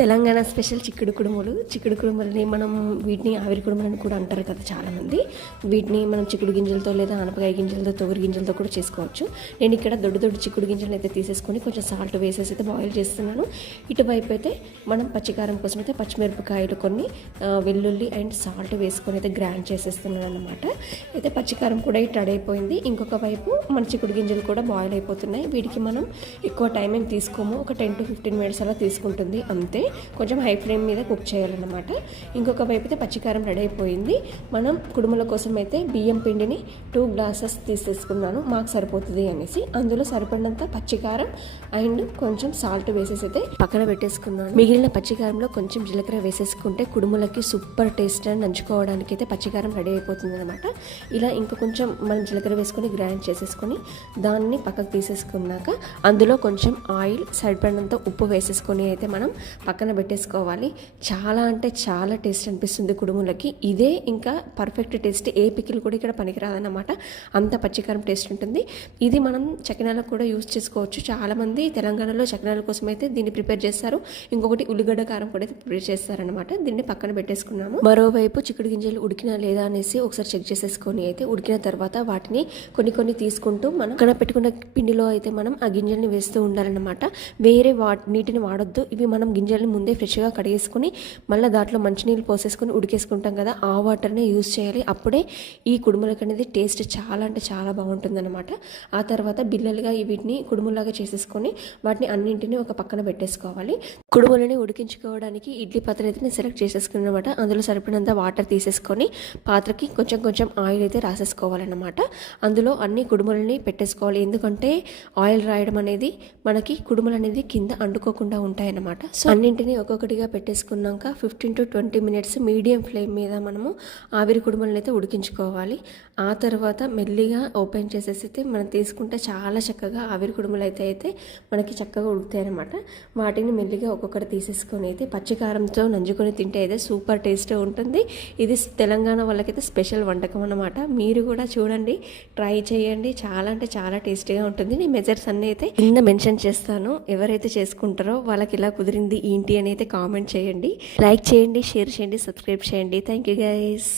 Telangana special చిక్కుడు కుడుములని మనం వీటిని ఆవిరి కుడుములని కూడా అంటారు కదా చాలామంది. వీటిని మనం చిక్కుడు గింజలతో లేదా ఆనపకాయ గింజలతో తొగరి గింజలతో కూడా చేసుకోవచ్చు. నేను ఇక్కడ దొడ్డు చిక్కుడు గింజలు అయితే తీసేసుకొని కొంచెం సాల్ట్ వేసేసి అయితే బాయిల్ చేస్తున్నాను. ఇటువైపు అయితే మనం పచ్చికారం కోసం అయితే పచ్చిమిరపకాయలు కొన్ని వెల్లుల్లి అండ్ సాల్ట్ వేసుకొని అయితే గ్రైండ్ చేసేస్తున్నాను అనమాట. అయితే పచ్చికారం కూడా ఇటు రెడీ అయిపోయింది. ఇంకొక వైపు మన చిక్కుడు గింజలు కూడా బాయిల్ అయిపోతున్నాయి. వీటికి మనం ఎక్కువ టైం ఏం తీసుకోము, ఒక 10 to 15 minutes అలా తీసుకుంటుంది అంతే. కొంచెం హై ఫ్లేమ్ మీద కుక్ చేయాలన్నమాట. ఇంకొక వైపు అయితే పచ్చికారం రెడీ అయిపోయింది. మనం కుడుముల కోసం అయితే బియ్యం పిండిని 2 glasses తీసేసుకున్నాను, మాకు సరిపోతుంది అనేసి. అందులో సరిపడినంత పచ్చికారం అండ్ కొంచెం సాల్ట్ వేసేసి అయితే పక్కన పెట్టేసుకున్నాను. మిగిలిన పచ్చికారంలో కొంచెం జీలకర్ర వేసేసుకుంటే కుడుములకి సూపర్ టేస్ట్ అని నంచుకోవడానికి అయితే పచ్చికారం రెడీ అయిపోతుంది అనమాట. ఇలా ఇంకా కొంచెం మనం జీలకర్ర వేసుకొని గ్రైండ్ చేసేసుకొని దాన్ని పక్కకు తీసేసుకున్నాక అందులో కొంచెం ఆయిల్ సరిపడినంత ఉప్పు వేసేసుకొని అయితే మనం పక్కన పెట్టేసుకోవాలి. చాలా అంటే చాలా టేస్ట్ అనిపిస్తుంది కుడుములకి. ఇదే ఇంకా పర్ఫెక్ట్ టేస్ట్. ఏ పికిల్ కూడా ఇక్కడ పనికిరాదన్నమాట, అంత పచ్చికారం టేస్ట్ ఉంటుంది. ఇది మనం చకినాలకు కూడా యూజ్ చేసుకోవచ్చు. చాలామంది తెలంగాణలో చకినాల కోసం అయితే దీన్ని ప్రిపేర్ చేస్తారు. ఇంకొకటి ఉల్లిగడ్డ కారం కూడా అయితే ప్రిపేర్ చేస్తారనమాట. దీన్ని పక్కన పెట్టేసుకున్నాము. మరోవైపు చిక్కుడు గింజలు ఉడికినా లేదా అనేసి ఒకసారి చెక్ చేసేసుకొని అయితే ఉడికిన తర్వాత వాటిని కొన్ని తీసుకుంటూ మనం అక్కడ పెట్టుకున్న పిండిలో అయితే మనం ఆ గింజల్ని వేస్తూ ఉండాలన్నమాట. వేరే నీటిని వాడొద్దు. ఇవి మనం గింజల్ని ముందే ఫ్రెష్గా కడిగేసుకొని మళ్ళీ దాంట్లో మంచినీళ్ళు పోసేసుకొని ఉడికేసుకుంటాం కదా, ఆ వాటర్నే యూజ్ చేయాలి. అప్పుడే ఈ కుడుములకు అనేది టేస్ట్ చాలా అంటే చాలా బాగుంటుందన్నమాట. ఆ తర్వాత బిల్లలుగా వీటిని కుడుములాగా చేసేసుకొని వాటిని అన్నింటినీ ఒక పక్కన పెట్టేసుకోవాలి. కుడుములని ఉడికించుకోవడానికి ఇడ్లీ పాత్ర అయితే నేను సెలెక్ట్ చేసేసుకున్నాను అనమాట. అందులో సరిపడినంత వాటర్ తీసేసుకొని పాత్రకి కొంచెం ఆయిల్ అయితే రాసేసుకోవాలన్నమాట. అందులో అన్ని కుడుములని పెట్టేసుకోవాలి. ఎందుకంటే ఆయిల్ రాయడం అనేది మనకి కుడుములు అనేది కింద అంటుకోకుండా ఉంటాయన్నమాట. సో అన్నింటినీ ఒక్కొక్కటిగా పెట్టేసుకున్నాక 15 to 20 minutes మీడియం ఫ్లేమ్ మీద మనము ఆవిరి కుడుములను అయితే ఉడికించుకోవాలి. ఆ తర్వాత మెల్లిగా ఓపెన్ చేసేసి అయితే మనం తీసుకుంటే చాలా చక్కగా ఆవిరి కుడుములు అయితే మనకి చక్కగా ఉడుకుతాయి అనమాట. వాటిని మెల్లిగా ఒక్కొక్కటి తీసేసుకొని అయితే పచ్చికారంతో నంజుకొని తింటే అయితే సూపర్ టేస్ట్ ఉంటుంది. ఇది తెలంగాణ వాళ్ళకైతే స్పెషల్ వంటకం అన్నమాట. మీరు కూడా చూడండి, ట్రై చేయండి. చాలా అంటే చాలా టేస్టీగా ఉంటుంది. నేను మెజర్స్ అన్నీ అయితే కింద మెన్షన్ చేస్తాను. ఎవరైతే చేసుకుంటారో వాళ్ళకి ఇలా కుదిరింది ఏంటి అని అయితే కామెంట్ చేయండి, లైక్ చేయండి, షేర్ చేయండి, సబ్స్క్రైబ్ చేయండి. Thank you guys.